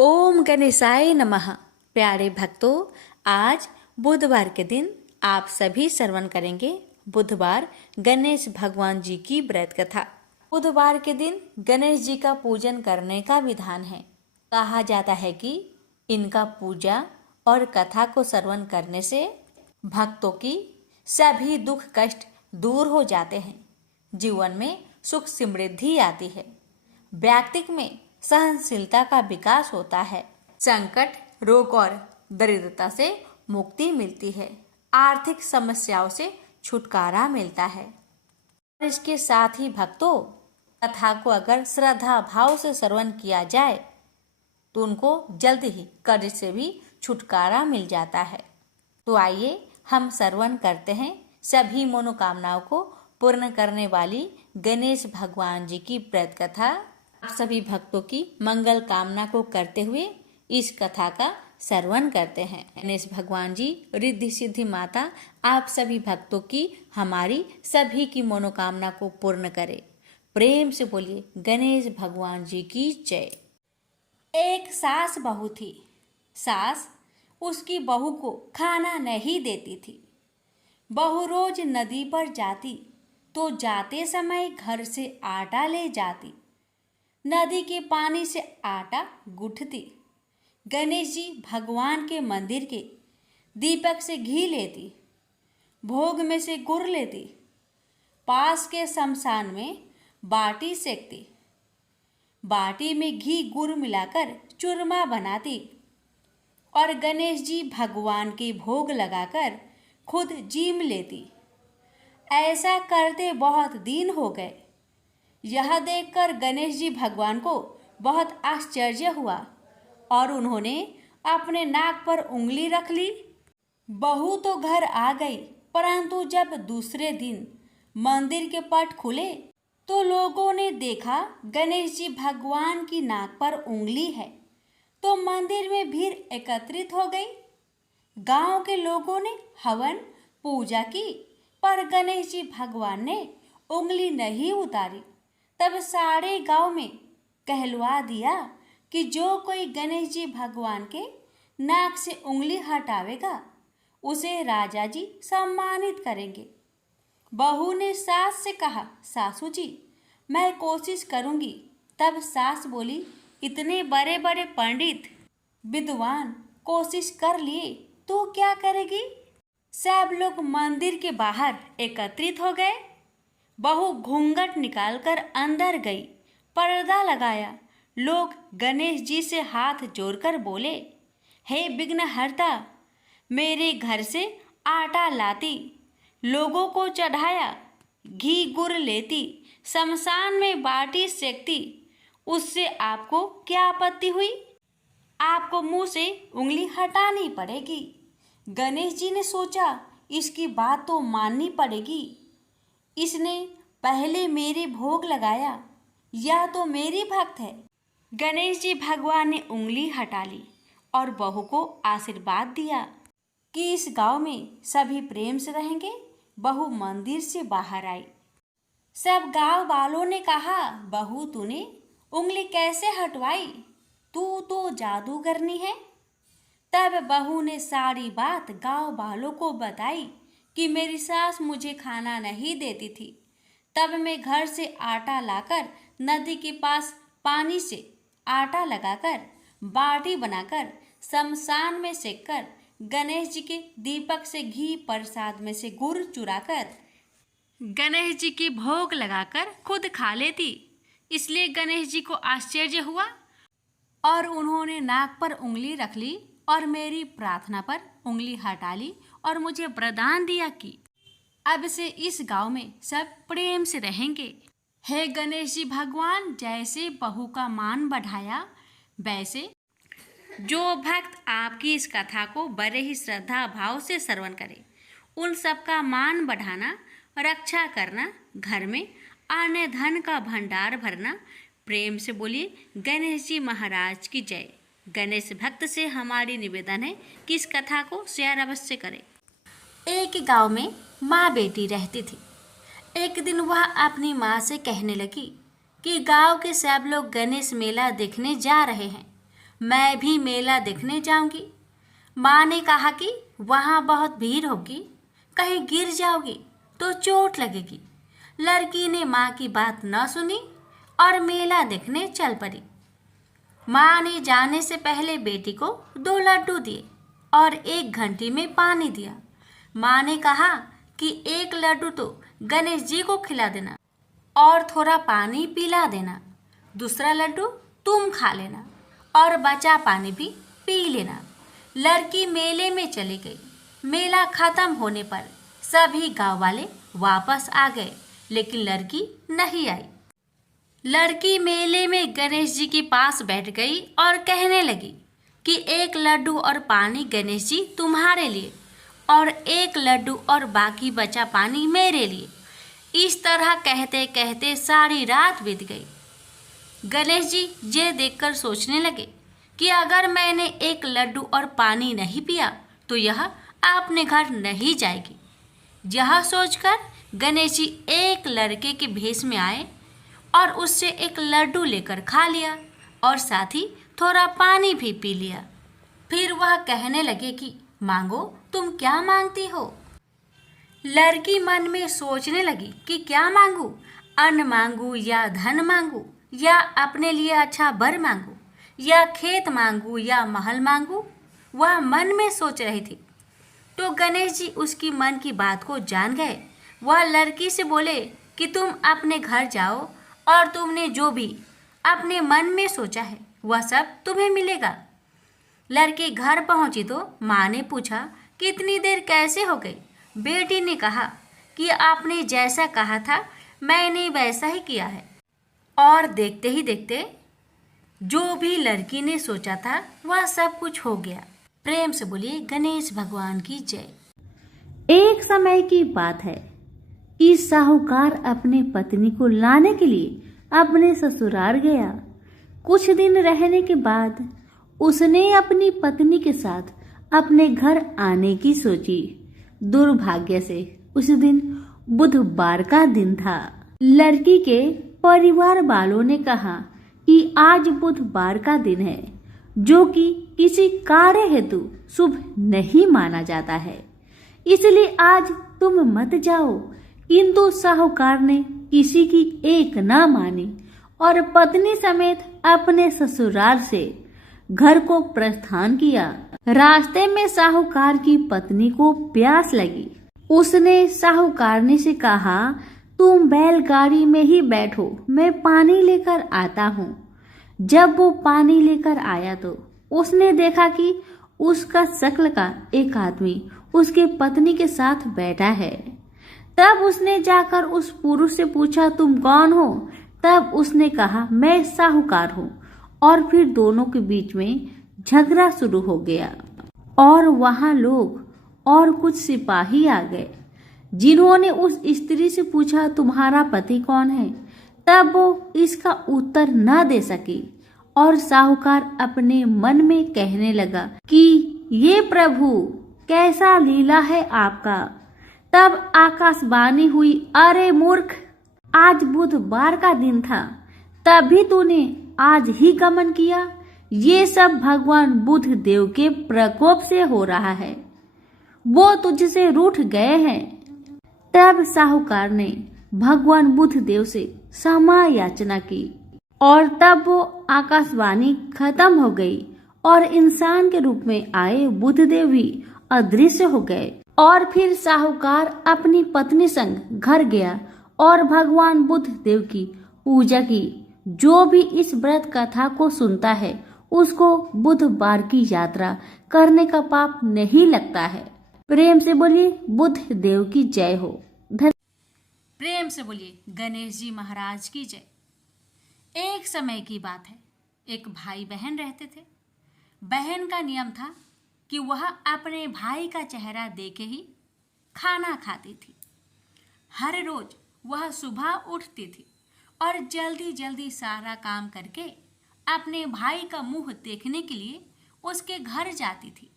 ओम गणेशाय नमः। प्यारे भक्तों, आज बुधवार के दिन आप सभी श्रवण करेंगे बुधवार गणेश भगवान जी की व्रत कथा। बुधवार के दिन गणेश जी का पूजन करने का विधान है। कहा जाता है कि इनका पूजा और कथा को श्रवण करने से भक्तों की सभी दुख कष्ट दूर हो जाते हैं, जीवन में सुख समृद्धि आती है, व्यक्ति में सहनशीलता का विकास होता है, संकट रोग और दरिद्रता से मुक्ति मिलती है, आर्थिक समस्याओं से छुटकारा मिलता है। और इसके साथ ही भक्तों, कथा को अगर श्रद्धा भाव से श्रवण किया जाए तो उनको जल्द ही कर्ज से भी छुटकारा मिल जाता है। तो आइए हम श्रवण करते हैं सभी मनोकामनाओं को पूर्ण करने वाली गणेश भगवान जी की व्रत कथा। आप सभी भक्तों की मंगल कामना को करते हुए इस कथा का श्रवण करते हैं। गणेश भगवान जी, रिद्धि सिद्धि माता, आप सभी भक्तों की हमारी सभी की मनोकामना को पूर्ण करे। प्रेम से बोलिए गणेश भगवान जी की जय। एक सास बहू थी। सास उसकी बहू को खाना नहीं देती थी। बहू रोज नदी पर जाती तो जाते समय घर से आटा ले जाती। नदी के पानी से आटा गूंथती। गणेश जी भगवान के मंदिर के दीपक से घी लेती। भोग में से गुड़ लेती। पास के शमशान में बाटी सेकती। बाटी में घी गुड़ मिलाकर चूरमा बनाती और गणेश जी भगवान के भोग लगाकर खुद जीम लेती। ऐसा करते बहुत दिन हो गए। यह देखकर गणेश जी भगवान को बहुत आश्चर्य हुआ और उन्होंने अपने नाक पर उंगली रख ली। बहू तो घर आ गई, परंतु जब दूसरे दिन मंदिर के पट खुले तो लोगों ने देखा गणेश जी भगवान की नाक पर उंगली है, तो मंदिर में भीड़ एकत्रित हो गई। गांव के लोगों ने हवन पूजा की, पर गणेश जी भगवान ने उंगली नहीं उतारी। तब सारे गांव में कहलवा दिया कि जो कोई गणेश जी भगवान के नाक से उंगली हटावेगा उसे राजा जी सम्मानित करेंगे। बहू ने सास से कहा, सासू जी मैं कोशिश करूंगी। तब सास बोली, इतने बड़े बड़े पंडित विद्वान कोशिश कर लिए तो क्या करेगी। सब लोग मंदिर के बाहर एकत्रित हो गए। बहू घूंघट निकालकर अंदर गई, पर्दा लगाया। लोग गणेश जी से हाथ जोड़कर बोले, हे विघ्नहर्ता, मेरे घर से आटा लाती, लोगों को चढ़ाया, घी गुड़ लेती, शमशान में बाटी सेकती, उससे आपको क्या आपत्ति हुई? आपको मुंह से उंगली हटानी पड़ेगी। गणेश जी ने सोचा, इसकी बात तो माननी पड़ेगी। इसने पहले मेरे भोग लगाया, यह तो मेरी भक्त है। गणेश जी भगवान ने उंगली हटा ली और बहू को आशीर्वाद दिया कि इस गांव में सभी प्रेम से रहेंगे। बहू मंदिर से बाहर आई। सब गांव वालों ने कहा, बहू तूने उंगली कैसे हटवाई? तू तो जादूगरनी है। तब बहू ने सारी बात गांव वालों को बताई कि मेरी सास मुझे खाना नहीं देती थी। तब मैं घर से आटा लाकर नदी के पास पानी से आटा लगाकर बाटी बनाकर शमशान में सेककर गणेश जी के दीपक से घी प्रसाद में से गुड़ चुराकर गणेश जी के भोग लगाकर खुद खा लेती। इसलिए गणेश जी को आश्चर्य हुआ और उन्होंने नाक पर उंगली रख ली और मेरी प्रार्थना पर उंगली हटा ली और मुझे वरदान दिया कि अब से इस गांव में सब प्रेम से रहेंगे। हे गणेश जी भगवान, जैसे बहू का मान बढ़ाया, वैसे जो भक्त आपकी इस कथा को बड़े ही श्रद्धा भाव से श्रवण करे, उन सबका मान बढ़ाना, रक्षा करना, घर में अन्न धन का भंडार भरना। प्रेम से बोलिए गणेश जी महाराज की जय। गणेश भक्त से हमारी निवेदन है कि इस कथा को शेयर अवश्य करें। एक गांव में माँ बेटी रहती थी। एक दिन वह अपनी माँ से कहने लगी कि गांव के सब लोग गणेश मेला देखने जा रहे हैं, मैं भी मेला देखने जाऊंगी। माँ ने कहा कि वहाँ बहुत भीड़ होगी, कहीं गिर जाओगी तो चोट लगेगी। लड़की ने माँ की बात न सुनी और मेला देखने चल पड़ी। माँ ने जाने से पहले बेटी को 2 लड्डू दिए और 1 घंटी में पानी दिया। माँ ने कहा कि 1 लड्डू तो गणेश जी को खिला देना और थोड़ा पानी पिला देना, दूसरा लड्डू तुम खा लेना और बचा पानी भी पी लेना। लड़की मेले में चली गई। मेला खत्म होने पर सभी गांव वाले वापस आ गए, लेकिन लड़की नहीं आई। लड़की मेले में गणेश जी के पास बैठ गई और कहने लगी कि 1 लड्डू और पानी गणेश जी तुम्हारे लिए और 1 लड्डू और बाकी बचा पानी मेरे लिए। इस तरह कहते कहते सारी रात बीत गई। गणेश जी ये देखकर सोचने लगे कि अगर मैंने 1 लड्डू और पानी नहीं पिया तो यह अपने घर नहीं जाएगी। यह सोचकर गणेश जी एक लड़के के भेष में आए और उससे 1 लड्डू लेकर खा लिया और साथ ही थोड़ा पानी भी पी लिया। फिर वह कहने लगे कि मांगो, तुम क्या मांगती हो। लड़की मन में सोचने लगी कि क्या मांगू, अन्न मांगू या धन मांगू या अपने लिए अच्छा वर मांगू या खेत मांगू या महल मांगू। वह मन में सोच रही थी तो गणेश जी उसकी मन की बात को जान गए। वह लड़की से बोले कि तुम अपने घर जाओ और तुमने जो भी अपने मन में सोचा है वह सब तुम्हें मिलेगा। लड़की घर पहुंची तो माँ ने पूछा कि इतनी देर कैसे हो गई। बेटी ने कहा कि आपने जैसा कहा था मैंने वैसा ही किया है। और देखते ही देखते जो भी लड़की ने सोचा था वह सब कुछ हो गया। प्रेम से बोलिए गणेश भगवान की जय। एक समय की बात है कि साहूकार अपने पत्नी को लाने के लिए अपने ससुराल गया। कुछ दिन रहने के बाद उसने अपनी पत्नी के साथ अपने घर आने की सोची। दुर्भाग्य से उस दिन बुधवार का दिन था। लड़की के परिवार वालों ने कहा कि आज बुधवार का दिन है, जो कि किसी कार्य हेतु शुभ नहीं माना जाता है, इसलिए आज तुम मत जाओ। किंतु साहूकार ने किसी की एक ना मानी और पत्नी समेत अपने ससुराल से घर को प्रस्थान किया। रास्ते में साहूकार की पत्नी को प्यास लगी। उसने साहूकारनी से कहा, तुम बैलगाड़ी में ही बैठो, मैं पानी लेकर आता हूँ। जब वो पानी लेकर आया तो उसने देखा कि उसका शक्ल का एक आदमी उसके पत्नी के साथ बैठा है। तब उसने जाकर उस पुरुष से पूछा, तुम कौन हो। तब उसने कहा, मैं साहूकार हूँ। और फिर दोनों के बीच में झगड़ा शुरू हो गया और वहां लोग और कुछ सिपाही आ गए, जिन्होंने उस स्त्री से पूछा, तुम्हारा पति कौन है। तब वो इसका उत्तर न दे सकी और साहूकार अपने मन में कहने लगा कि ये प्रभु कैसा लीला है आपका। तब आकाशवाणी हुई, अरे मूर्ख, आज बुधवार का दिन था, तभी तूने आज ही गमन किया। ये सब भगवान बुध देव के प्रकोप से हो रहा है, वो तुझसे रूठ गए हैं। तब साहूकार ने भगवान बुध देव से क्षमा याचना की और तब वो आकाशवाणी खत्म हो गई और इंसान के रूप में आए बुधदेव भी अदृश्य हो गए। और फिर साहूकार अपनी पत्नी संग घर गया और भगवान बुध देव की पूजा की। जो भी इस व्रत कथा को सुनता है उसको बुधवार की यात्रा करने का पाप नहीं लगता है। प्रेम से बोलिए बुध देव की जय हो। प्रेम से बोलिए गणेश जी महाराज की जय। एक समय की बात है, एक भाई बहन रहते थे। बहन का नियम था कि वह अपने भाई का चेहरा देख ही खाना खाती थी। हर रोज वह सुबह उठती थी और जल्दी जल्दी सारा काम करके अपने भाई का मुंह देखने के लिए उसके घर जाती थी।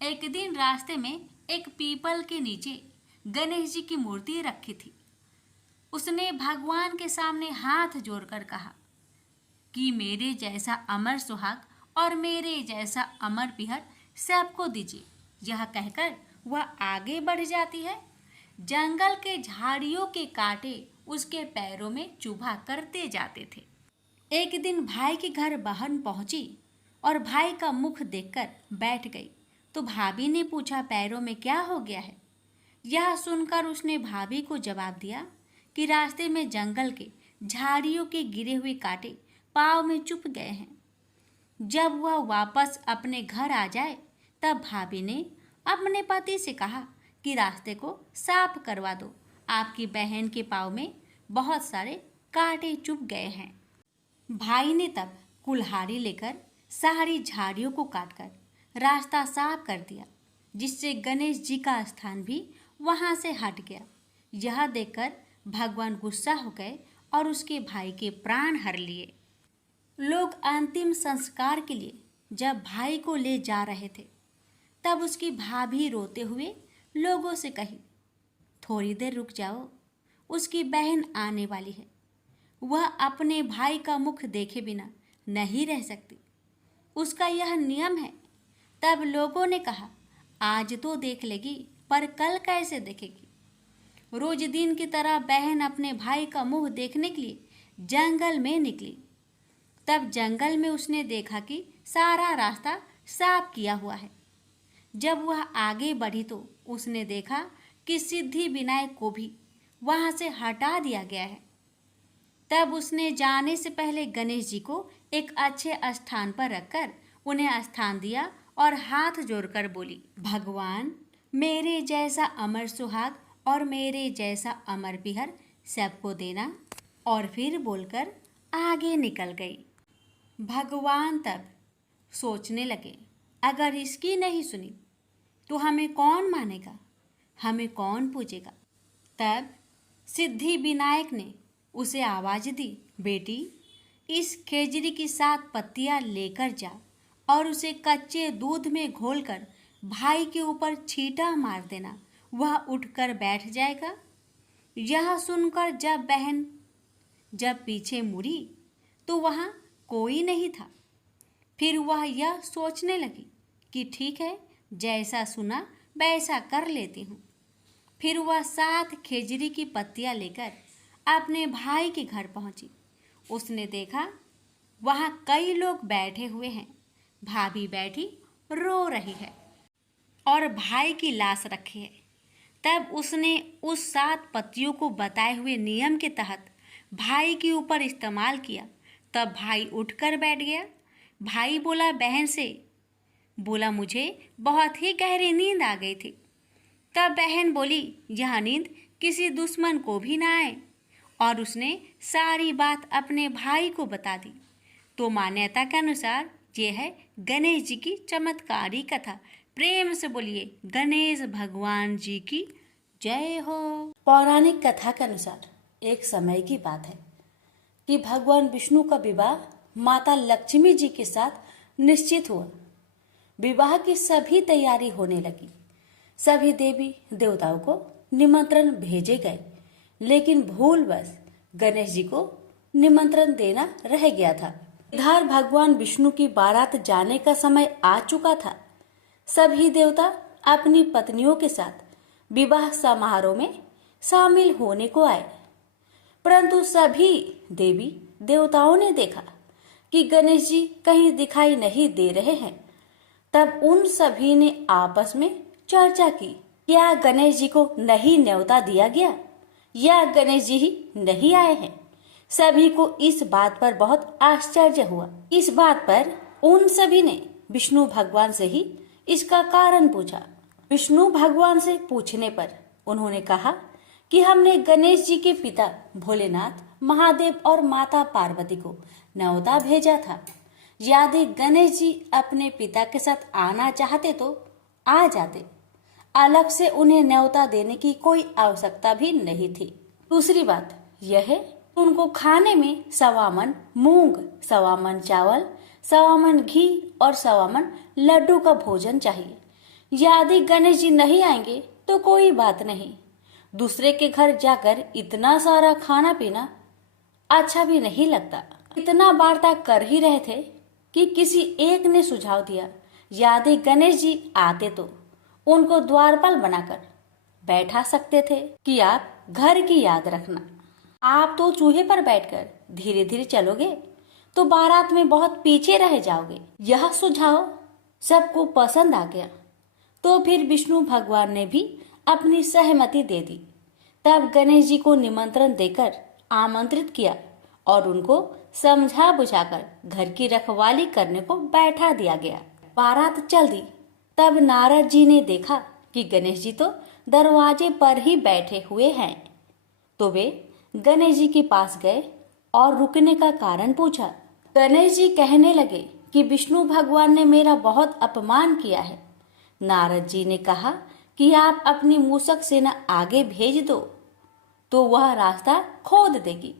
एक दिन रास्ते में एक पीपल के नीचे गणेश जी की मूर्ति रखी थी। उसने भगवान के सामने हाथ जोड़कर कहा कि मेरे जैसा अमर सुहाग और मेरे जैसा अमर पिहर सबको दीजिए। यह कहकर वह आगे बढ़ जाती है। जंगल के झाड़ियों के कांटे उसके पैरों में चुभा करते जाते थे। एक दिन भाई के घर बहन पहुंची और भाई का मुख देखकर बैठ गई तो भाभी ने पूछा, पैरों में क्या हो गया है? यह सुनकर उसने भाभी को जवाब दिया कि रास्ते में जंगल के झाड़ियों के गिरे हुए कांटे पाँव में चुभ गए हैं। जब वह वापस अपने घर आ जाए तब भाभी ने अपने पति से कहा कि रास्ते को साफ करवा दो, आपकी बहन के पाँव में बहुत सारे कांटे चुभ गए हैं। भाई ने तब कुल्हाड़ी लेकर सारी झाड़ियों को काटकर रास्ता साफ कर दिया, जिससे गणेश जी का स्थान भी वहां से हट गया। यह देखकर भगवान गुस्सा हो गए और उसके भाई के प्राण हर लिए। लोग अंतिम संस्कार के लिए जब भाई को ले जा रहे थे तब उसकी भाभी रोते हुए लोगों से कही, थोड़ी देर रुक जाओ, उसकी बहन आने वाली है, वह अपने भाई का मुख देखे बिना नहीं रह सकती, उसका यह नियम है। तब लोगों ने कहा, आज तो देख लेगी पर कल कैसे देखेगी? रोज दिन की तरह बहन अपने भाई का मुंह देखने के लिए जंगल में निकली। तब जंगल में उसने देखा कि सारा रास्ता साफ किया हुआ है। जब वह आगे बढ़ी तो उसने देखा कि सिद्धि विनायक को भी वहां से हटा दिया गया है। तब उसने जाने से पहले गणेश जी को एक अच्छे स्थान पर रखकर उन्हें स्थान दिया और हाथ जोड़कर बोली, भगवान मेरे जैसा अमर सुहाग और मेरे जैसा अमर पिहर सबको देना। और फिर बोलकर आगे निकल गई। भगवान तब सोचने लगे, अगर इसकी नहीं सुनी तो हमें कौन मानेगा, हमें कौन पूजेगा? तब सिद्धि विनायक ने उसे आवाज दी, बेटी इस खेजड़ी की 7 पत्तियां लेकर जा और उसे कच्चे दूध में घोलकर भाई के ऊपर छींटा मार देना, वह उठकर बैठ जाएगा। यह सुनकर जब बहन पीछे मुड़ी तो वहाँ कोई नहीं था। फिर वह यह सोचने लगी कि ठीक है, जैसा सुना वैसा कर लेती हूँ। फिर वह 7 खेजड़ी की पत्तियां लेकर अपने भाई के घर पहुंची। उसने देखा वहाँ कई लोग बैठे हुए हैं, भाभी बैठी रो रही है और भाई की लाश रखी है। तब उसने उस 7 पत्तियों को बताए हुए नियम के तहत भाई के ऊपर इस्तेमाल किया। तब भाई उठकर बैठ गया। भाई बोला बहन से, बोला मुझे बहुत ही गहरी नींद आ गई थी। तब बहन बोली, यह नींद किसी दुश्मन को भी ना आए, और उसने सारी बात अपने भाई को बता दी। तो मान्यता के अनुसार ये है गणेश जी की चमत्कारी कथा। प्रेम से बोलिए गणेश भगवान जी की जय हो। पौराणिक कथा के अनुसार एक समय की बात है कि भगवान विष्णु का विवाह माता लक्ष्मी जी के साथ निश्चित हुआ। विवाह की सभी तैयारी होने लगी। सभी देवी देवताओं को निमंत्रण भेजे गए, लेकिन भूलवश गणेश जी को निमंत्रण देना रह गया था। इधर भगवान विष्णु की बारात जाने का समय आ चुका था। सभी देवता अपनी पत्नियों के साथ विवाह समारोह में शामिल होने को आए, परंतु सभी देवी देवताओं ने देखा कि गणेश जी कहीं दिखाई नहीं दे रहे हैं। तब उन सभी ने आपस में चर्चा की, क्या गणेश जी को नहीं न्योता दिया गया या गणेश जी ही नहीं आए हैं? सभी को इस बात पर बहुत आश्चर्य हुआ। इस बात पर उन सभी ने विष्णु भगवान से ही इसका कारण पूछा। विष्णु भगवान से पूछने पर उन्होंने कहा कि हमने गणेश जी के पिता भोलेनाथ, महादेव और माता पार्वती को न्योता भेजा था। यदि गणेश जी अपने पिता के साथ आना चाहते तो आ जाते, अलग से उन्हें न्योता देने की कोई आवश्यकता भी नहीं थी। दूसरी बात यह है, उनको खाने में 1.25 मन मूंग, 1.25 मन चावल, 1.25 मन घी और 1.25 मन लड्डू का भोजन चाहिए। यदि गणेश जी नहीं आएंगे तो कोई बात नहीं, दूसरे के घर जाकर इतना सारा खाना पीना अच्छा भी नहीं लगता। इतना वार्ता कर ही रहे थे कि किसी एक ने सुझाव दिया, यदि गणेश जी आते तो उनको द्वारपाल बनाकर बैठा सकते थे कि आप घर की याद रखना, आप तो चूहे पर बैठकर धीरे धीरे चलोगे तो बारात में बहुत पीछे रह जाओगे। यह सुझाव सबको पसंद आ गया तो फिर विष्णु भगवान ने भी अपनी सहमति दे दी। तब गणेश जी को निमंत्रण देकर आमंत्रित किया और उनको समझा बुझाकर घर की रखवाली करने को बैठा दिया गया। बारात चल दी। तब नारद जी ने देखा कि गणेश जी तो दरवाजे पर ही बैठे हुए हैं, तो वे गणेश जी के पास गए और रुकने का कारण पूछा। गणेश जी कहने लगे कि विष्णु भगवान ने मेरा बहुत अपमान किया है। नारद जी ने कहा कि आप अपनी मूषक सेना आगे भेज दो तो वह रास्ता खोद देगी,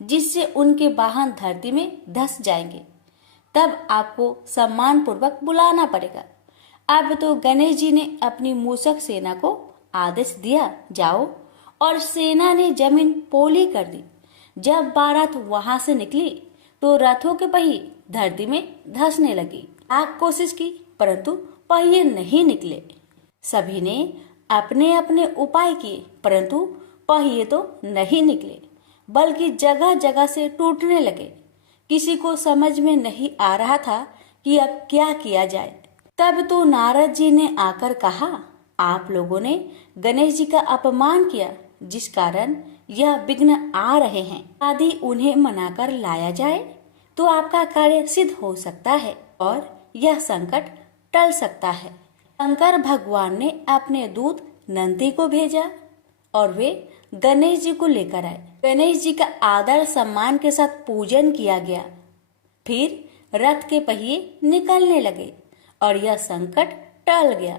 जिससे उनके वाहन धरती में धंस जाएंगे। तब आपको सम्मान पूर्वक बुलाना पड़ेगा। अब तो गणेश जी ने अपनी मूषक सेना को आदेश दिया, जाओ, और सेना ने जमीन पोली कर दी। जब बारात वहां से निकली तो रथों के पहिए धरती में धंसने लगी। आग कोशिश की परंतु पहिए नहीं निकले। सभी ने अपने अपने उपाय किए परंतु पहिए तो नहीं निकले, बल्कि जगह जगह से टूटने लगे। किसी को समझ में नहीं आ रहा था कि अब क्या किया जाए। तब तो नारद जी ने आकर कहा, आप लोगों ने गणेश जी का अपमान किया, जिस कारण यह विघ्न आ रहे हैं। यदि उन्हें मनाकर लाया जाए तो आपका कार्य सिद्ध हो सकता है और यह संकट टल सकता है। शंकर भगवान ने अपने दूत नंदी को भेजा और वे गणेश जी को लेकर आए। गणेश जी का आदर सम्मान के साथ पूजन किया गया। फिर रथ के पहिए निकलने लगे और यह संकट टल गया।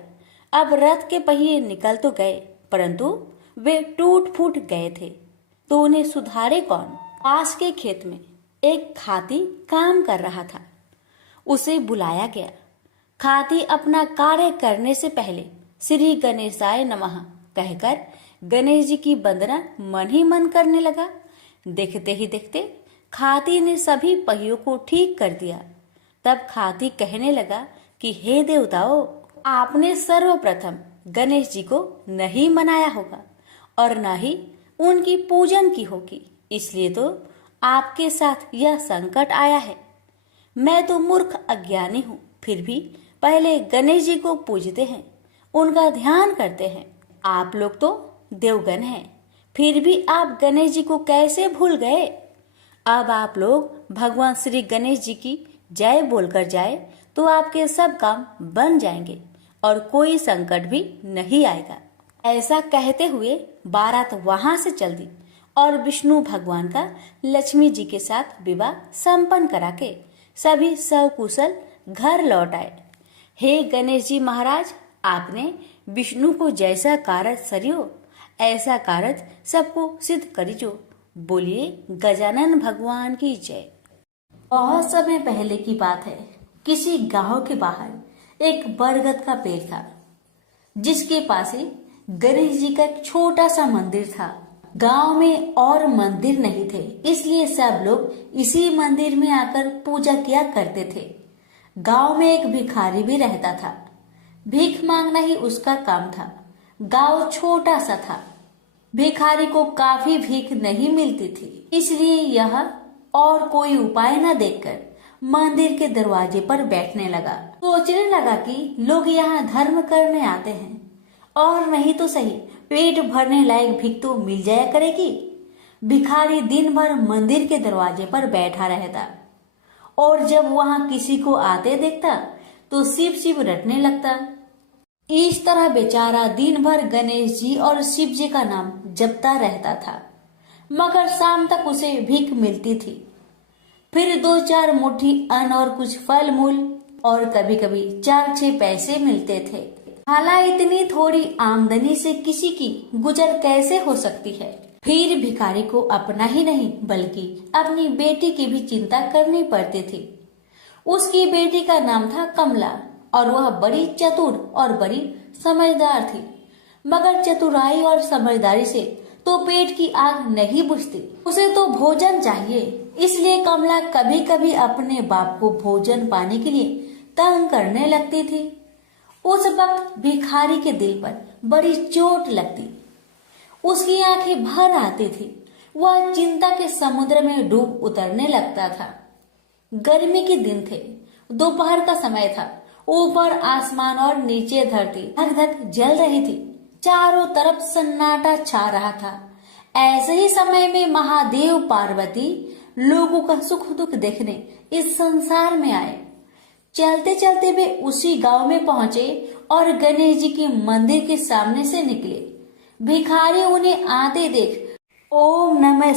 अब रथ के पहिए निकल तो गए परंतु वे टूट फूट गए थे, तो उन्हें सुधारे कौन। पास के खेत में एक खाती काम कर रहा था। उसे बुलाया गया। खाती अपना कार्य करने से पहले श्री गणेशाय नमः कहकर गणेश जी की वंदना मन ही मन करने लगा। देखते ही देखते खाती ने सभी पहियों को ठीक कर दिया। तब खाती कहने लगा कि हे देवताओं, आपने सर्वप्रथम गणेश जी को नहीं मनाया होगा और न ही उनकी पूजन की होगी, इसलिए तो आपके साथ यह संकट आया है। मैं तो मूर्ख अज्ञानी हूँ, फिर भी पहले गणेश जी को पूजते हैं, उनका ध्यान करते हैं। आप लोग तो देवगण हैं, फिर भी आप गणेश जी को कैसे भूल गए। अब आप लोग भगवान श्री गणेश जी की जय बोलकर जाए तो आपके सब काम बन जाएंगे और कोई संकट भी नहीं आएगा। ऐसा कहते हुए बारात वहां से चल दी और विष्णु भगवान का लक्ष्मी जी के साथ विवाह संपन्न करा के सभी सकुशल घर लौट आए। हे गणेश जी महाराज, आपने विष्णु को जैसा कार्य सरियो ऐसा कार्य सबको सिद्ध करिजो। बोलिए गजानन भगवान की जय। बहुत समय पहले की बात है। किसी गांव के बाहर एक बरगद का पेड़ था, जिसके पास ही गणेश जी का एक छोटा सा मंदिर था। गांव में और मंदिर नहीं थे, इसलिए सब लोग इसी मंदिर में आकर पूजा किया करते थे। गांव में एक भिखारी भी रहता था। भीख मांगना ही उसका काम था। गांव छोटा सा था। भिखारी को काफी भीख नहीं मिलती थी, इसलिए यह और कोई उपाय न देखकर मंदिर के दरवाजे पर बैठने लगा। सोचने लगा कि लोग यहाँ धर्म करने आते हैं और नहीं तो सही पेट भरने लायक भीख तो मिल जाया करेगी। भिखारी दिन भर मंदिर के दरवाजे पर बैठा रहता और जब वहां किसी को आते देखता तो शिव शिव रटने लगता। इस तरह बेचारा दिन भर गणेश जी और शिव जी का नाम जपता रहता था, मगर शाम तक उसे भीख मिलती थी। फिर 2-4 मुट्ठी अन्न और कुछ फल मूल और कभी कभी 4-6 पैसे मिलते थे। हालांकि इतनी थोड़ी आमदनी से किसी की गुजर कैसे हो सकती है। फिर भिखारी को अपना ही नहीं बल्कि अपनी बेटी की भी चिंता करनी पड़ती थी। उसकी बेटी का नाम था कमला और वह बड़ी चतुर और बड़ी समझदार थी, मगर चतुराई और समझदारी से तो पेट की आग नहीं बुझती। उसे तो भोजन चाहिए, इसलिए कमला कभी कभी अपने बाप को भोजन पाने के लिए तंग करने लगती थी। उस वक्त भिखारी के दिल पर बड़ी चोट लगती, उसकी आंखें भर आती थी, वह चिंता के समुद्र में डूब उतरने लगता था। गर्मी के दिन थे, दोपहर का समय था, ऊपर आसमान और नीचे धरती धक धक जल रही थी, चारों तरफ सन्नाटा छा रहा था। ऐसे ही समय में महादेव पार्वती लोगों का सुख दुख देखने इस संसार में आए। चलते चलते वे उसी गांव में पहुंचे और गणेश जी के मंदिर के सामने से निकले। भिखारी उन्हें आते देख ओम नमः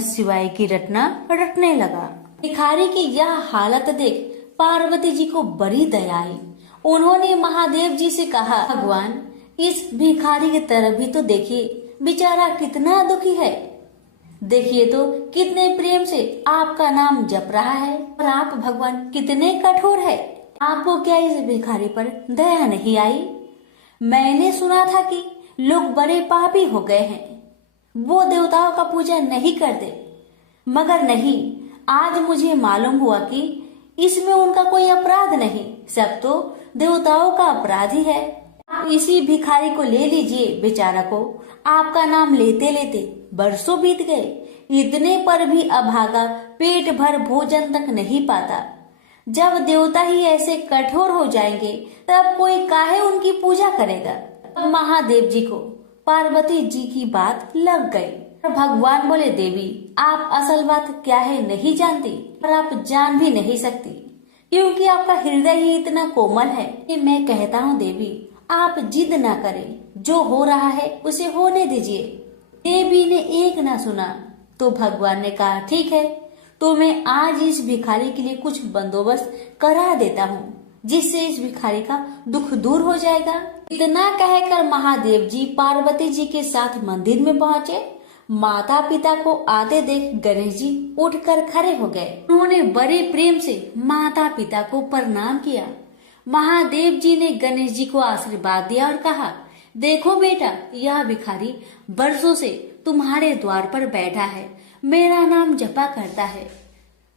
शिवाय की रटना रटने लगा। भिखारी की यह हालत देख पार्वती जी को बड़ी दया आई। उन्होंने महादेव जी से कहा, भगवान इस भिखारी की तरफ भी तो देखिए, बेचारा कितना दुखी है। देखिए तो कितने प्रेम से आपका नाम जप रहा है, और आप भगवान कितने कठोर है। आपको क्या इस भिखारी पर दया नहीं आई? मैंने सुना था कि लोग बड़े पापी हो गए हैं, वो देवताओं का पूजा नहीं करते, मगर नहीं, आज मुझे मालूम हुआ कि इसमें उनका कोई अपराध नहीं, सब तो देवताओं का अपराध ही है। आप इसी भिखारी को ले लीजिए। बेचारा को आपका नाम लेते लेते बरसों बीत गए, इतने पर भी अभागा पेट भर भोजन तक नहीं पाता। जब देवता ही ऐसे कठोर हो जाएंगे तब कोई काहे उनकी पूजा करेगा। अब महादेव जी को पार्वती जी की बात लग गई। भगवान बोले, देवी आप असल बात क्या है नहीं जानती, और आप जान भी नहीं सकती, क्योंकि आपका हृदय ही इतना कोमल है कि मैं कहता हूँ देवी आप जिद ना करें, जो हो रहा है उसे होने दीजिए। देवी ने एक ना सुना तो भगवान ने कहा, ठीक है, तो मैं आज इस भिखारी के लिए कुछ बंदोबस्त करा देता हूँ, जिससे इस भिखारी का दुख दूर हो जाएगा। इतना कहकर महादेव जी पार्वती जी के साथ मंदिर में पहुँचे। माता पिता को आते देख गणेश जी उठकर खड़े हो गए। उन्होंने बड़े प्रेम से माता पिता को प्रणाम किया। महादेव जी ने गणेश जी को आशीर्वाद दिया और कहा, देखो बेटा, यह भिखारी बरसों से तुम्हारे द्वार पर बैठा है, मेरा नाम जपा करता है,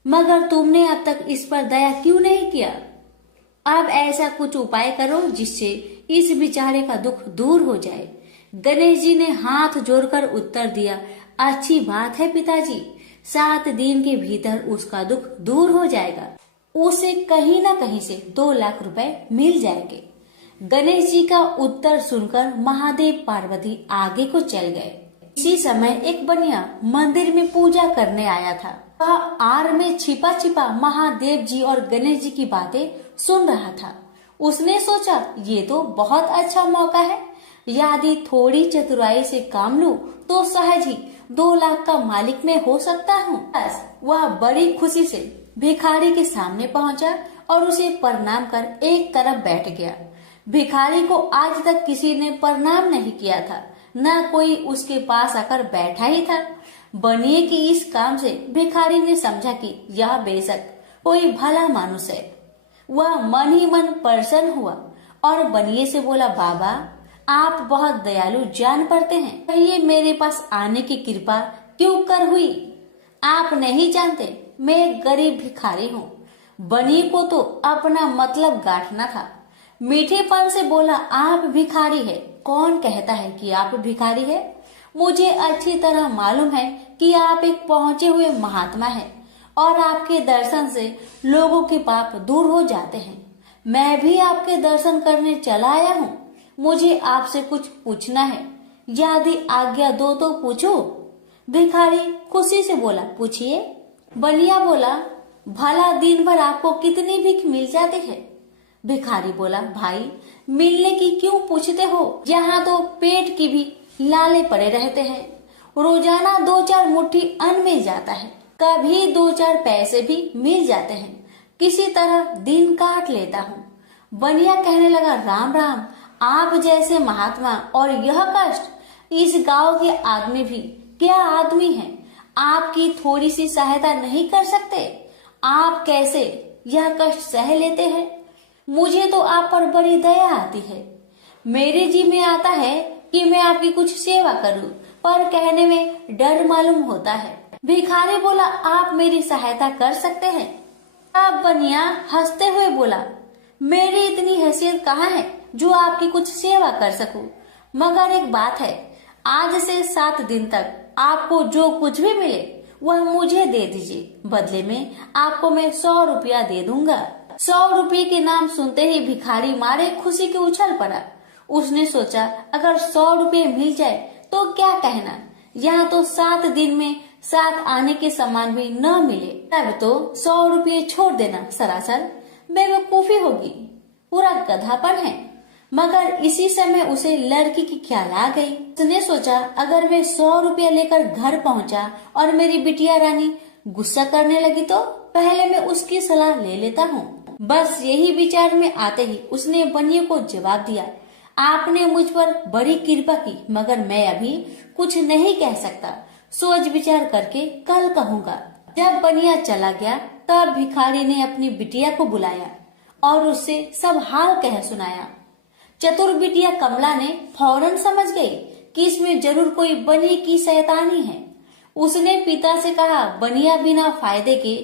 मगर तुमने अब तक इस पर दया क्यों नहीं किया? अब ऐसा कुछ उपाय करो जिससे इस बेचारे का दुख दूर हो जाए। गणेश जी ने हाथ जोड़कर उत्तर दिया, अच्छी बात है पिताजी, 7 दिन के भीतर उसका दुख दूर हो जाएगा, उसे कहीं न कहीं से 2 लाख रुपए मिल जाएंगे। गणेश जी का उत्तर सुनकर महादेव पार्वती आगे को चल गए। इसी समय एक बनिया मंदिर में पूजा करने आया था। वह आड़ में छिपा छिपा महादेव जी और गणेश जी की बातें सुन रहा था। उसने सोचा, ये तो बहुत अच्छा मौका है, यदि थोड़ी चतुराई से काम लूं तो सहज ही 2 लाख का मालिक मैं हो सकता हूँ। बस वह बड़ी खुशी से भिखारी के सामने पहुंचा और उसे प्रणाम कर एक तरफ बैठ गया। भिखारी को आज तक किसी ने प्रणाम नहीं किया था, न कोई उसके पास आकर बैठा ही था। बनिए की इस काम से भिखारी ने समझा कि यह बेशक कोई भला मानुष है। वह मन ही मन प्रसन्न हुआ और बनिए से बोला, बाबा आप बहुत दयालु जान पड़ते हैं, कहिए मेरे पास आने की कृपा क्यों कर हुई? आप नहीं जानते मैं गरीब भिखारी हूँ। बनिए को तो अपना मतलब गांठना था। मीठेपन से बोला, आप भिखारी है? कौन कहता है कि आप भिखारी है? मुझे अच्छी तरह मालूम है कि आप एक पहुंचे हुए महात्मा हैं और आपके दर्शन से लोगों के पाप दूर हो जाते हैं। मैं भी आपके दर्शन करने चला आया हूँ। मुझे आपसे कुछ पूछना है, यदि आज्ञा दो तो पूछो। भिखारी खुशी से बोला, पूछिए। बनिया बोला, भला दिन भर आपको कितनी भीख मिल जाती है? भिखारी बोला, भाई मिलने की क्यों पूछते हो, यहाँ तो पेट की भी लाले पड़े रहते हैं। रोजाना 2-4 मुट्ठी अन्न मिल जाता है, कभी 2-4 पैसे भी मिल जाते हैं, किसी तरह दिन काट लेता हूँ। बनिया कहने लगा, राम राम, आप जैसे महात्मा और यह कष्ट, इस गांव के आदमी भी क्या आदमी हैं? आपकी थोड़ी सी सहायता नहीं कर सकते? आप कैसे यह कष्ट सह लेते हैं? मुझे तो आप पर बड़ी दया आती है। मेरे जी में आता है कि मैं आपकी कुछ सेवा करूं, पर कहने में डर मालूम होता है। भिखारी बोला, आप मेरी सहायता कर सकते हैं? तब बनिया हंसते हुए बोला, मेरी इतनी हैसियत कहाँ है जो आपकी कुछ सेवा कर सकूं, मगर एक बात है, आज से 7 दिन तक आपको जो कुछ भी मिले वह मुझे दे दीजिए, बदले में आपको मैं 100 रुपया दे दूंगा। 100 रुपये के नाम सुनते ही भिखारी मारे खुशी के उछल पड़ा। उसने सोचा, अगर 100 रुपये मिल जाए तो क्या कहना, यहाँ तो 7 दिन में 7 आने के सामान भी न मिले, तब तो 100 रुपये छोड़ देना सरासर बेवकूफी होगी, पूरा गधापन है। मगर इसी समय उसे लड़की की ख्याल आ गई। उसने सोचा, अगर मैं 100 रुपया लेकर घर पहुंचा और मेरी बिटिया रानी गुस्सा करने लगी तो पहले मैं उसकी सलाह ले लेता हूँ। बस यही विचार में आते ही उसने बनिए को जवाब दिया, आपने मुझ पर बड़ी कृपा की, मगर मैं अभी कुछ नहीं कह सकता, सोच विचार करके कल कहूँगा। जब बनिया चला गया तब भिखारी ने अपनी बिटिया को बुलाया और उससे सब हाल कह सुनाया। चतुर बिटिया कमला ने फौरन समझ गई कि इसमें जरूर कोई बनिए की शैतानी है। उसने पिता से कहा, बनिया बिना फायदे के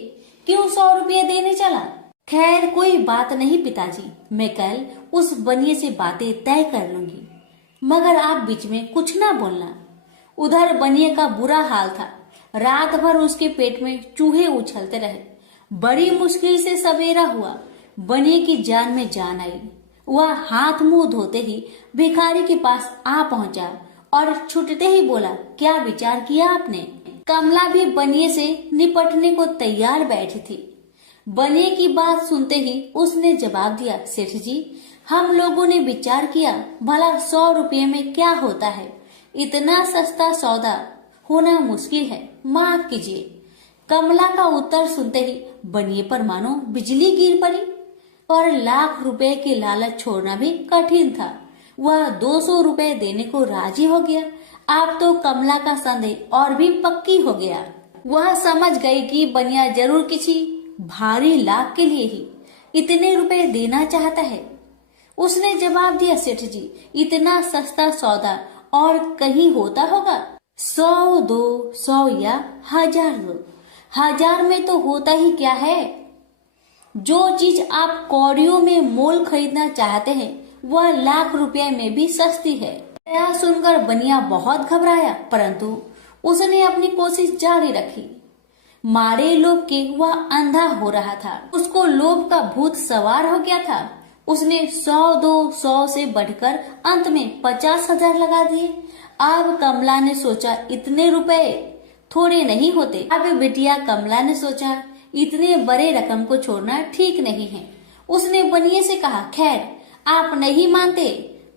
क्यों 100 रुपये देने चला? खैर कोई बात नहीं पिताजी, मैं कल उस बनिए से बातें तय कर लूंगी, मगर आप बीच में कुछ ना बोलना। उधर बनिए का बुरा हाल था, रात भर उसके पेट में चूहे उछलते रहे। बड़ी मुश्किल से सवेरा हुआ, बनिए की जान में जान आई। वह हाथ मुंह धोते ही भिखारी के पास आ पहुंचा और छुटते ही बोला, क्या विचार किया आपने? कमला भी बनिए से निपटने को तैयार बैठी थी। बनिए की बात सुनते ही उसने जवाब दिया, सेठ जी, हम लोगों ने विचार किया, भला 100 रुपये में क्या होता है, इतना सस्ता सौदा होना मुश्किल है, माफ कीजिए। कमला का उत्तर सुनते ही बनिए पर मानो बिजली गिर पड़ी। पर लाख रुपए के लालच छोड़ना भी कठिन था। वह 200 रुपए देने को राजी हो गया। अब तो कमला का संदेह और भी पक्की हो गया। वह समझ गई कि बनिया जरूर किसी भारी लाभ के लिए ही इतने रुपए देना चाहता है। उसने जवाब दिया, सेठ जी, इतना सस्ता सौदा और कहीं होता होगा? 100 दो, 100 या 1000 दो, 1000 में तो होता ही क्या है। जो चीज आप कौड़ियों में मोल खरीदना चाहते हैं वह लाख रुपए में भी सस्ती है। यह सुनकर बनिया बहुत घबराया, परंतु उसने अपनी कोशिश जारी रखी। मारे लोभ के वह अंधा हो रहा था। उसको लोभ का भूत सवार हो गया था। उसने 100 दो, 100 से बढ़कर अंत में 50,000 लगा दिए। अब कमला ने सोचा, इतने रुपए थोड़े नहीं होते। अब बिटिया कमला ने सोचा, इतने बड़े रकम को छोड़ना ठीक नहीं है। उसने बनिए से कहा, खैर आप नहीं मानते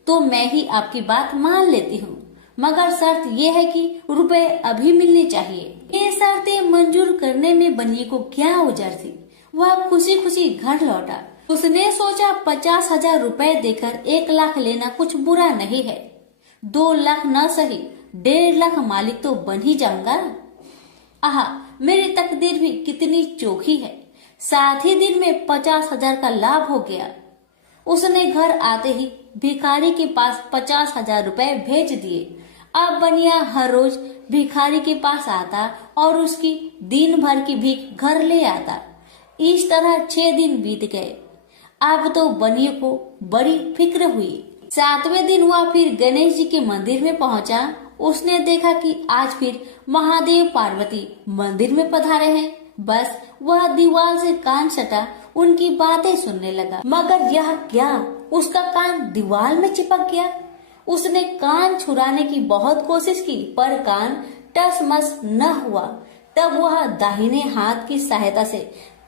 तो मैं ही आपकी बात मान लेती हूँ, मगर शर्त यह है कि रुपए अभी मिलने चाहिए। ये शर्तें मंजूर करने में बनिए को क्या उजर थी। वह खुशी खुशी घर लौटा। उसने सोचा 50,000 रुपए देकर 1 लाख लेना कुछ बुरा नहीं है। 2 लाख न सही 1.5 लाख मालिक तो बन ही जाऊंगा। आहा, मेरी तकदीर भी कितनी चोखी है। 7 ही दिन में 50,000 का लाभ हो गया। उसने घर आते ही भिखारी के पास 50,000 रुपए भेज दिए। अब बनिया हर रोज भिखारी के पास आता और उसकी दिन भर की भीख घर ले आता। इस तरह 6 दिन बीत गए। अब तो बनिए को बड़ी फिक्र हुई। 7वें दिन वह फिर गणेश जी के मंदिर में पहुंचा। उसने देखा कि आज फिर महादेव पार्वती मंदिर में पधारे हैं। बस वह दीवार से कान सटा उनकी बातें सुनने लगा, मगर यह क्या, उसका कान दीवार में चिपक गया। उसने कान छुड़ाने की बहुत कोशिश की, पर कान टस-मस न हुआ। तब वह दाहिने हाथ की सहायता से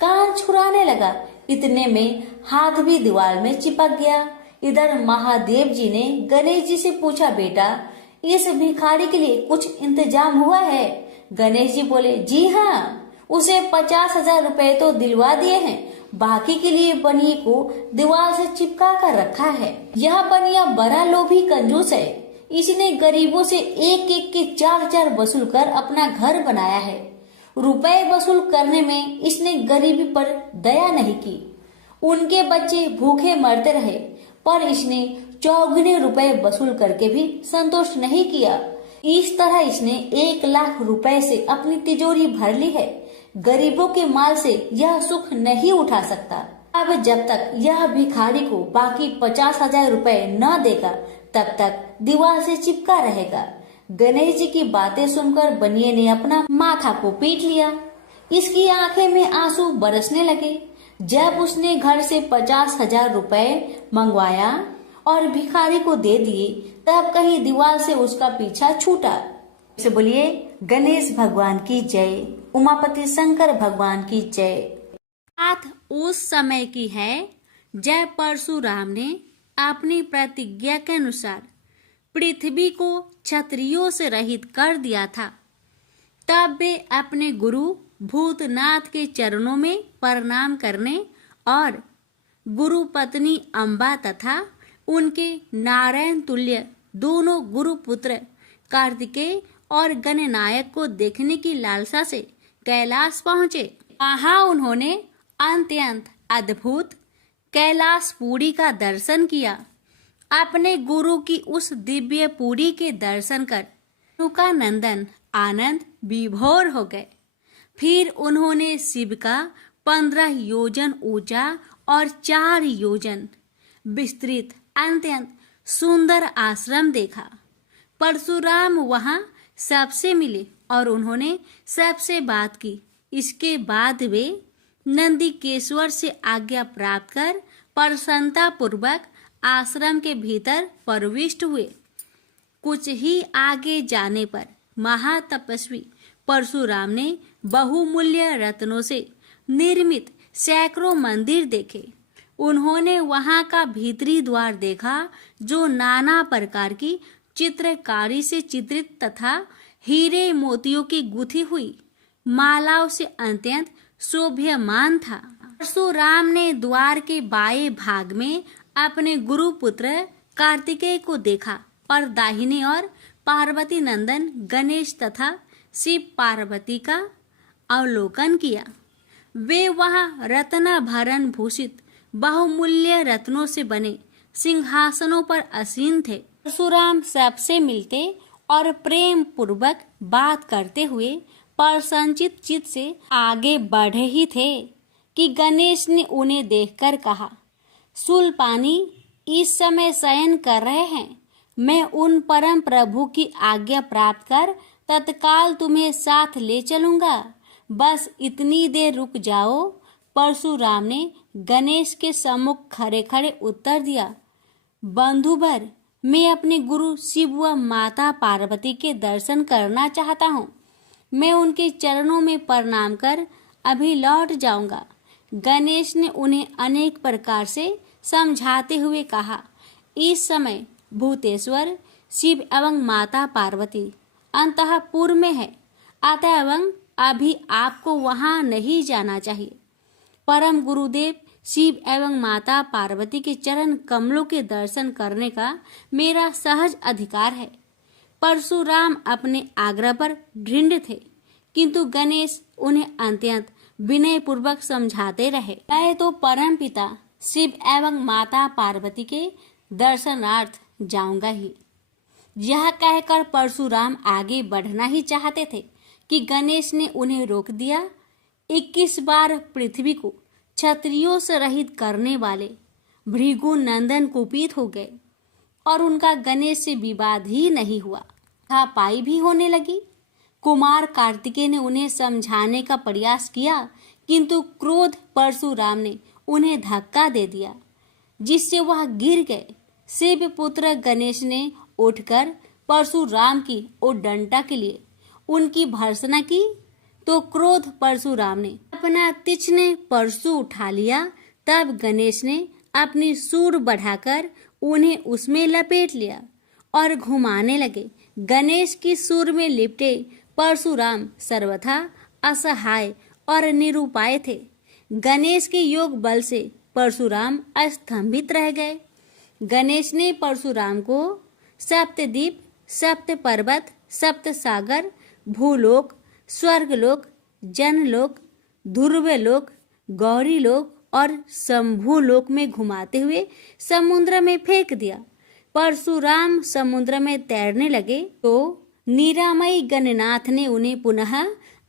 कान छुड़ाने लगा। इतने में हाथ भी दीवार में चिपक गया। इधर महादेव जी ने गणेश जी से पूछा, बेटा इस भिखारी के लिए कुछ इंतजाम हुआ है? गणेश जी बोले, जी हाँ, उसे 50,000 रुपए तो दिलवा दिए हैं, बाकी के लिए बनिए को दीवार से चिपका कर रखा है। यह बनिया बड़ा लोभी कंजूस है। इसने गरीबों से 1-1 के 4-4 वसूल कर अपना घर बनाया है। रुपए वसूल करने में इसने गरीबी पर दया नहीं की। उनके बच्चे भूखे मरते रहे, पर इसने 4 रुपए वसूल करके भी संतुष्ट नहीं किया। इस तरह इसने 1 लाख रुपए से अपनी तिजोरी भर ली है। गरीबों के माल से यह सुख नहीं उठा सकता। अब जब तक यह भिखारी को बाकी 50,000 रुपए न देगा तब तक दीवार से चिपका रहेगा। गणेश जी की बातें सुनकर बनिए ने अपना माथा को पीट लिया। इसकी आंखें में आंसू बरसने लगे। जब उसने घर से 50,000 रुपए मंगवाया और भिखारी को दे दिए तब कहीं दीवार से उसका पीछा छूटा। से बोलिए गणेश भगवान की जय, उमापति शंकर भगवान की जय। बात उस समय की है जब परशुराम ने अपनी प्रतिज्ञा के अनुसार पृथ्वी को क्षत्रियों से रहित कर दिया था। तब वे अपने गुरु भूतनाथ के चरणों में प्रणाम करने और गुरु पत्नी अम्बा तथा उनके नारायण तुल्य दोनों गुरु पुत्र कार्तिकेय और गणनायक को देखने की लालसा से कैलाश पहुंचे। वहां उन्होंने अत्यंत अद्भुत कैलाशपुरी का दर्शन किया। अपने गुरु की उस दिव्य पुरी के दर्शन कर उनका नंदन आनंद विभोर हो गए। फिर उन्होंने शिव का 15 योजन ऊंचा और 4 योजन विस्तृत अत्यंत सुंदर आश्रम देखा। परशुराम वहां सबसे मिले और उन्होंने सबसे बात की। इसके बाद वे नंदीकेश्वर से आज्ञा प्राप्त कर प्रसन्नता पूर्वक आश्रम के भीतर प्रविष्ट हुए। कुछ ही आगे जाने पर महातपस्वी परशुराम ने बहुमूल्य रत्नों से निर्मित सैकड़ों मंदिर देखे। उन्होंने वहां का भीतरी द्वार देखा जो नाना प्रकार की चित्रकारी से चित्रित तथा हीरे मोतियों की गुथी हुई मालाओं से अत्यंत शोभ्यमान था। परशुराम ने द्वार के बाएं भाग में अपने गुरु पुत्र कार्तिकेय को देखा और दाहिने ओर पार्वती नंदन गणेश तथा शिव पार्वती का अवलोकन किया। वे वहां रत्नाभरण भूषित बहुमूल्य रत्नों से बने सिंहासनों पर आसीन थे। परशुराम सबसे मिलते और प्रेम पूर्वक बात करते हुए प्रसन्नचित चित्त से आगे बढ़े ही थे कि गणेश ने उन्हें देखकर कहा, शूलपाणी इस समय शयन कर रहे हैं। मैं उन परम प्रभु की आज्ञा प्राप्त कर तत्काल तुम्हें साथ ले चलूंगा। बस इतनी देर रुक जाओ। परशुराम ने गणेश के सम्मुख खड़े खड़े उत्तर दिया, बंधुवर, मैं अपने गुरु शिव व माता पार्वती के दर्शन करना चाहता हूँ। मैं उनके चरणों में प्रणाम कर अभी लौट जाऊंगा। गणेश ने उन्हें अनेक प्रकार से समझाते हुए कहा, इस समय भूतेश्वर शिव एवं माता पार्वती अंतःपुर में है, अतएव अभी आपको वहां नहीं जाना चाहिए। परम गुरुदेव शिव एवं माता पार्वती के चरण कमलों के दर्शन करने का मेरा सहज अधिकार है। परशुराम अपने आग्रह पर दृढ़ थे, किंतु गणेश उन्हें अत्यंत विनय पूर्वक समझाते रहे। मैं तो परम पिता शिव एवं माता पार्वती के दर्शनार्थ जाऊंगा ही। यह कहकर परशुराम आगे बढ़ना ही चाहते थे कि गणेश ने उन्हें रोक दिया। 21 बार पृथ्वी को क्षत्रियों से रहित करने वाले भृगु नंदन कुपित हो गए और उनका गणेश से विवाद ही नहीं हुआ, हाथापाई भी होने लगी। कुमार कार्तिकेय ने उन्हें समझाने का प्रयास किया, किंतु क्रोध परशुराम ने उन्हें धक्का दे दिया, जिससे वह गिर गए। शिव पुत्र गणेश ने उठकर परशुराम की उद्दंडता के लिए उनकी भर्त्सना की, तो क्रोध परशुराम ने अपना तीक्ष्ण परशु उठा लिया। तब गणेश ने अपनी सूंड बढ़ाकर उन्हें उसमें लपेट लिया और घुमाने लगे। गणेश की सूंड में लिपटे परशुराम सर्वथा असहाय और निरुपाय थे। गणेश के योग बल से परशुराम स्तंभित रह गए। गणेश ने परशुराम को सप्तद्वीप, सप्त पर्वत, सप्त सागर, भूलोक, स्वर्गलोक, जनलोक, ध्रुवलोक, गौरीलोक और शंभुलोक में घुमाते हुए समुद्र में फेंक दिया। परशुराम समुद्र में तैरने लगे तो नीरामयी गणनाथ ने उन्हें पुनः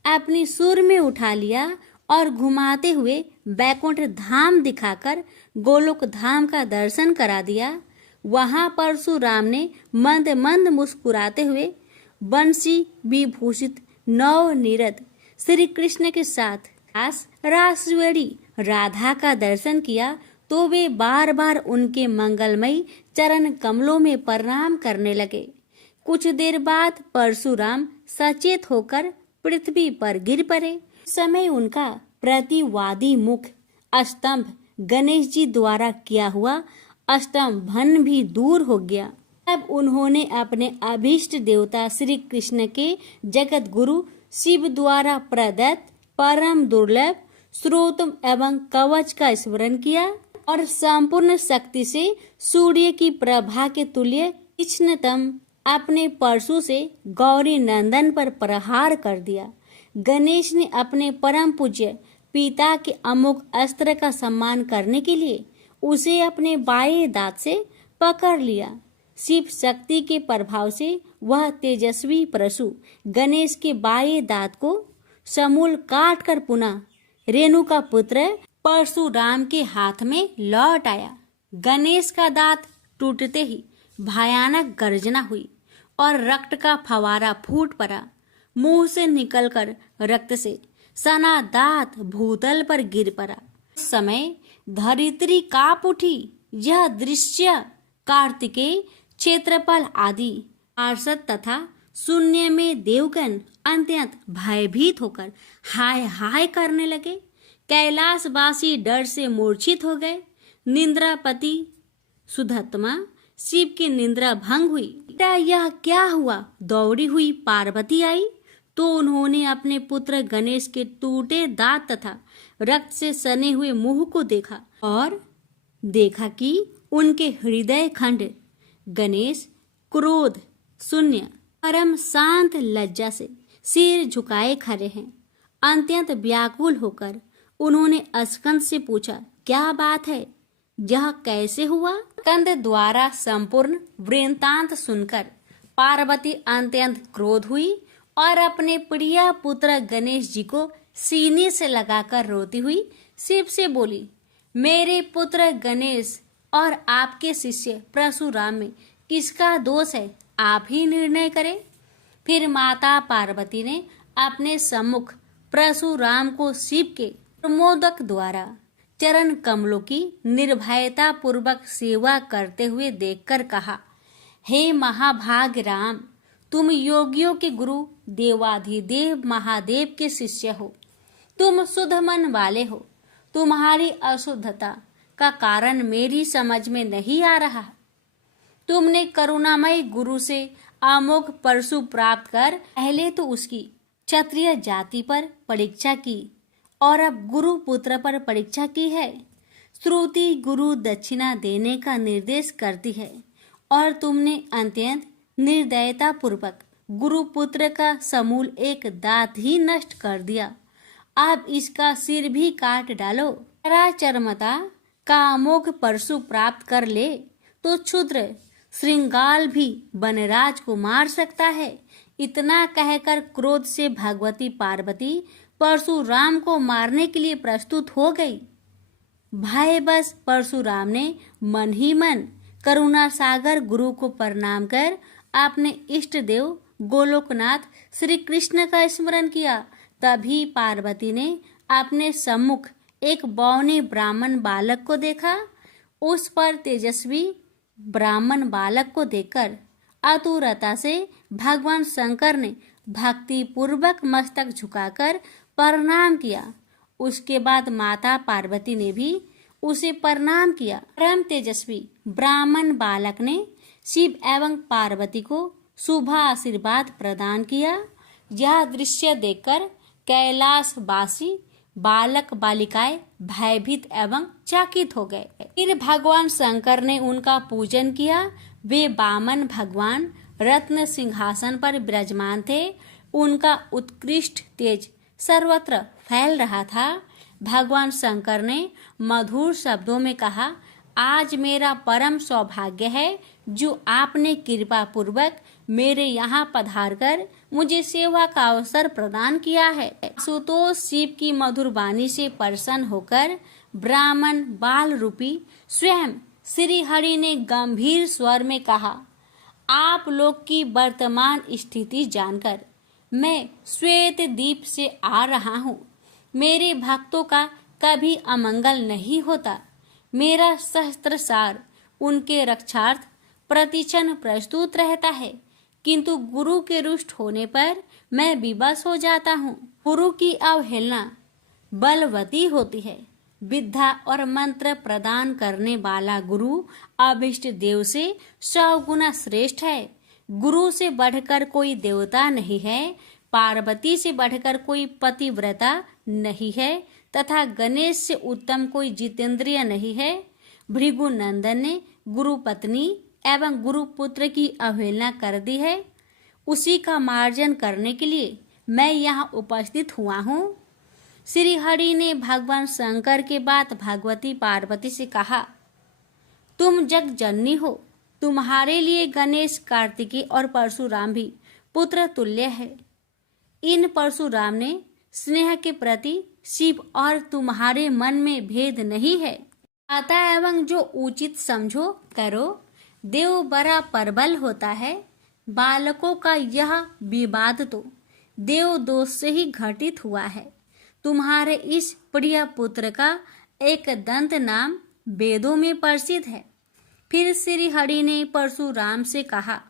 अपनी सुर में उठा लिया और घुमाते हुए बैकुंठ धाम दिखाकर गोलोक धाम का दर्शन करा दिया। वहां परशुराम ने मंद मंद मुस्कुराते हुए बंसी विभूषित नव नीरद श्री कृष्ण के साथ रासवेड़ी राधा का दर्शन किया तो वे बार बार उनके मंगलमयी चरण कमलों में प्रणाम करने लगे। कुछ देर बाद परशुराम सचेत होकर पृथ्वी पर गिर पड़े। इस समय उनका प्रतिवादी मुख स्तंभ गणेश जी द्वारा किया हुआ स्तंभन भी दूर हो गया। तब उन्होंने अपने अभीष्ट देवता श्री कृष्ण के जगत गुरु शिव द्वारा प्रदत्त परम दुर्लभ स्रोतम एवं कवच का स्मरण किया और संपूर्ण शक्ति से सूर्य की प्रभा के तुल्य तीक्ष्णतम अपने परशु से गौरी नंदन पर प्रहार कर दिया। गणेश ने अपने परम पूज्य पिता के अमोघ अस्त्र का सम्मान करने के लिए उसे अपने बाएं दांत से पकड़ लिया। शिव शक्ति के प्रभाव से वह तेजस्वी परशु गणेश के बाएं दांत को समूल काट कर पुनः रेणु का पुत्र परशुराम के हाथ में लौट आया। गणेश का दांत टूटते ही भयानक गर्जना हुई और रक्त का फवारा फूट पड़ा। मुंह से निकलकर रक्त से सना दांत भूतल पर गिर पड़ा। उस समय धरित्री कांप उठी। यह दृश्य कार्तिकेय क्षेत्रपाल आदि पार्षद तथा शून्य में देवगण अत्यंत भयभीत होकर हाय हाय करने लगे। कैलाशवासी डर से मूर्छित हो गए। निंद्रापति सुधत्मा शिव की निंद्रा भंग हुई। बेटा यह क्या हुआ? दौड़ी हुई पार्वती आई तो उन्होंने अपने पुत्र गणेश के टूटे दांत तथा रक्त से सने हुए मुंह को देखा और देखा कि उनके हृदय खंड गणेश क्रोध शून्य परम शांत लज्जा से सिर झुकाए खड़े हैं। अत्यंत व्याकुल होकर उन्होंने स्कंद से पूछा, क्या बात है? यह कैसे हुआ? स्कंद द्वारा संपूर्ण वृत्तांत सुनकर पार्वती अत्यंत क्रोध हुई और अपने प्रिय पुत्र गणेश जी को सीने से लगाकर रोती हुई शिव से बोली, मेरे पुत्र गणेश और आपके शिष्य परशुराम में किसका दोष है? आप ही निर्णय करें। फिर माता पार्वती ने अपने सम्मुख परशुराम को शिव के प्रमोदक द्वारा चरण कमलों की निर्भयता पूर्वक सेवा करते हुए देखकर कहा, हे महाभाग राम, तुम योगियों के गुरु देवाधिदेव महादेव के शिष्य हो। तुम शुद्ध मन वाले हो। तुम्हारी अशुद्धता का कारण मेरी समझ में नहीं आ रहा। तुमने करुणामय गुरु से अमोघ परशु प्राप्त कर पहले तो उसकी क्षत्रिय जाति पर परीक्षा की और अब गुरु पुत्र पर परीक्षा की है। श्रुति गुरु दक्षिणा देने का निर्देश करती है और तुमने अत्यंत निर्दयता पूर्वक गुरु पुत्र का समूल एक दांत ही नष्ट कर दिया। अब इसका सिर भी काट डालो। चरमता का अमोघ परशु प्राप्त कर ले तो क्षुद्र श्रृंगाल भी वनराज को मार सकता है। इतना कहकर क्रोध से भगवती पार्वती परशुराम को मारने के लिए प्रस्तुत हो गई। भय बस परशुराम ने मन ही मन करुणा सागर गुरु को प्रणाम कर अपने इष्ट देव गोलोकनाथ श्री कृष्ण का स्मरण किया। तभी पार्वती ने अपने सम्मुख एक बौने ब्राह्मण बालक को देखा। उस पर तेजस्वी ब्राह्मण बालक को देखकर आतुरता से भगवान शंकर ने भक्ति पूर्वक मस्तक झुकाकर प्रणाम किया। उसके बाद माता पार्वती ने भी उसे प्रणाम किया। परम तेजस्वी ब्राह्मण बालक ने शिव एवं पार्वती को शुभ आशीर्वाद प्रदान किया। यह दृश्य देखकर कैलाशवासी बालक बालिकाएं भयभीत एवं चकित हो गए। फिर भगवान शंकर ने उनका पूजन किया। वे वामन भगवान रत्न सिंहासन पर विराजमान थे। उनका उत्कृष्ट तेज सर्वत्र फैल रहा था। भगवान शंकर ने मधुर शब्दों में कहा, आज मेरा परम सौभाग्य है जो आपने कृपा पूर्वक मेरे यहाँ पधार कर मुझे सेवा का अवसर प्रदान किया है। आशुतोष शिव की मधुर वाणी से प्रसन्न होकर ब्राह्मण बाल रूपी स्वयं श्री हरि ने गंभीर स्वर में कहा, आप लोग की वर्तमान स्थिति जानकर मैं श्वेत द्वीप से आ रहा हूँ। मेरे भक्तों का कभी अमंगल नहीं होता। मेरा सहस्त्रसार उनके रक्षार्थ प्रतिक्षण प्रस्तुत रहता है, किंतु गुरु के रुष्ट होने पर मैं विवश हो जाता हूँ। गुरु की अवहेलना बलवती होती है। विद्या और मंत्र प्रदान करने वाला गुरु अभिष्ट देव से 100 गुना श्रेष्ठ है। गुरु से बढ़कर कोई देवता नहीं है, पार्वती से बढ़कर कोई पतिव्रता नहीं है तथा गणेश से उत्तम कोई जितेंद्रिय नहीं है। भृगु नंदन ने गुरु पत्नी एवं गुरु पुत्र की अवहेलना कर दी है। उसी का मार्जन करने के लिए मैं यहाँ उपस्थित हुआ हूँ। श्री हरि ने भगवान शंकर के बाद भगवती पार्वती से कहा, तुम जग जननी हो। तुम्हारे लिए गणेश, कार्तिकेय और परशुराम भी पुत्र तुल्य है। इन परशुराम ने स्नेह के प्रति शिव और तुम्हारे मन में भेद नहीं है। आता एवं जो उचित समझो करो। देव बड़ा प्रबल होता है। बालकों का यह विवाद तो देव दोष से ही घटित हुआ है। तुम्हारे इस प्रिय पुत्र का एक दंत नाम वेदों में प्रसिद्ध है। फिर श्री हरि ने परशुराम से कहा,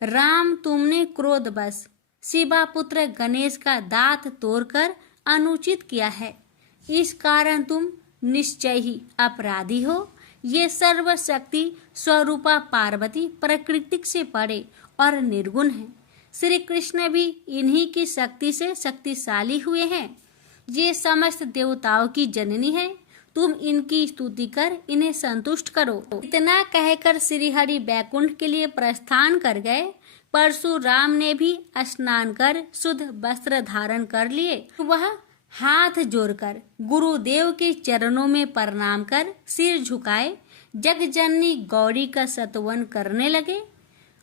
राम, तुमने क्रोधवश शिवा पुत्र गणेश का दांत तोड़कर अनुचित किया है। इस कारण तुम निश्चय ही अपराधी हो। ये सर्वशक्ति स्वरूपा पार्वती प्रकृति से परे और निर्गुण है। श्री कृष्ण भी इन्हीं की शक्ति से शक्तिशाली हुए हैं। ये समस्त देवताओं की जननी है। तुम इनकी स्तुति कर इन्हें संतुष्ट करो। इतना कहकर श्री हरि बैकुंठ के लिए प्रस्थान कर गए। परशुराम ने भी स्नान कर शुद्ध वस्त्र धारण कर लिए। वह हाथ जोड़कर गुरुदेव के चरणों में प्रणाम कर सिर झुकाए जगजननी गौरी का स्तवन करने लगे।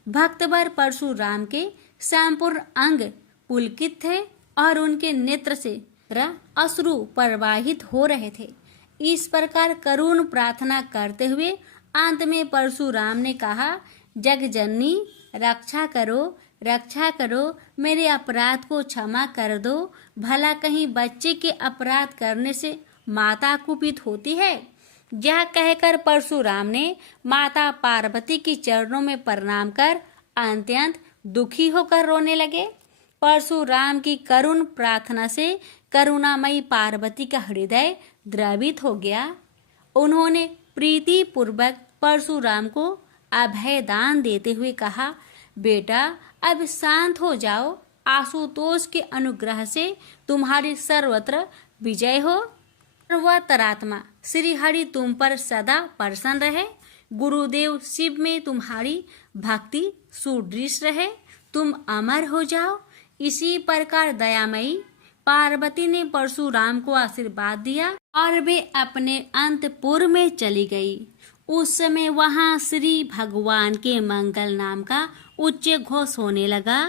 भक्तवर परशुराम के संपूर्ण अंग पुलकित थे और उनके नेत्र से अश्रु प्रवाहित हो रहे थे। इस प्रकार करुण प्रार्थना करते हुए अंत में परशुराम ने कहा, जगजननी रक्षा करो, रक्षा करो, मेरे अपराध को क्षमा कर दो। भला कहीं बच्चे के अपराध करने से माता कुपित होती है। यह कहकर परशुराम ने माता पार्वती के चरणों में प्रणाम कर अत्यंत दुखी होकर रोने लगे। परशुराम की करुण प्रार्थना से करुणामयी पार्वती का हृदय द्रवित हो गया। उन्होंने प्रीति पूर्वक परशुराम को अभय दान देते हुए कहा, बेटा अब शांत हो जाओ। आशुतोष के अनुग्रह से तुम्हारी सर्वत्र विजय हो। सर्वतरात्मा श्री हरि तुम पर सदा प्रसन्न रहे। गुरुदेव शिव में तुम्हारी भक्ति सुदृढ़ रहे। तुम अमर हो जाओ। इसी प्रकार दयामयी पार्वती ने परशुराम को आशीर्वाद दिया और वे अपने अंतपुर में चली गई। उस समय वहां श्री भगवान के मंगल नाम का उच्च घोष होने लगा।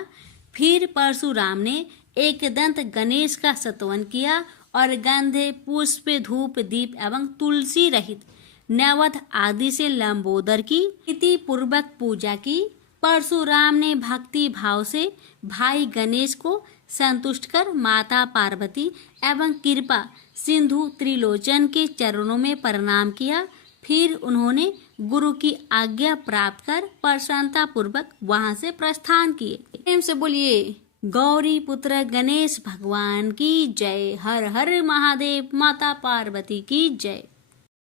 फिर परशुराम ने एक दंत गणेश का स्तवन किया और गंधे, पुष्प, धूप, दीप एवं तुलसी रहित नैवेद्य आदि से लंबोदर की विधि पूर्वक पूजा की। परशुराम ने भक्ति भाव से भाई गणेश को संतुष्ट कर माता पार्वती एवं कृपा सिंधु त्रिलोचन के चरणों में प्रणाम किया। फिर उन्होंने गुरु की आज्ञा प्राप्त कर प्रसन्नता पूर्वक वहां से प्रस्थान किए। प्रेम से बोलिए गौरी पुत्र गणेश भगवान की जय। हर हर महादेव। माता पार्वती की जय।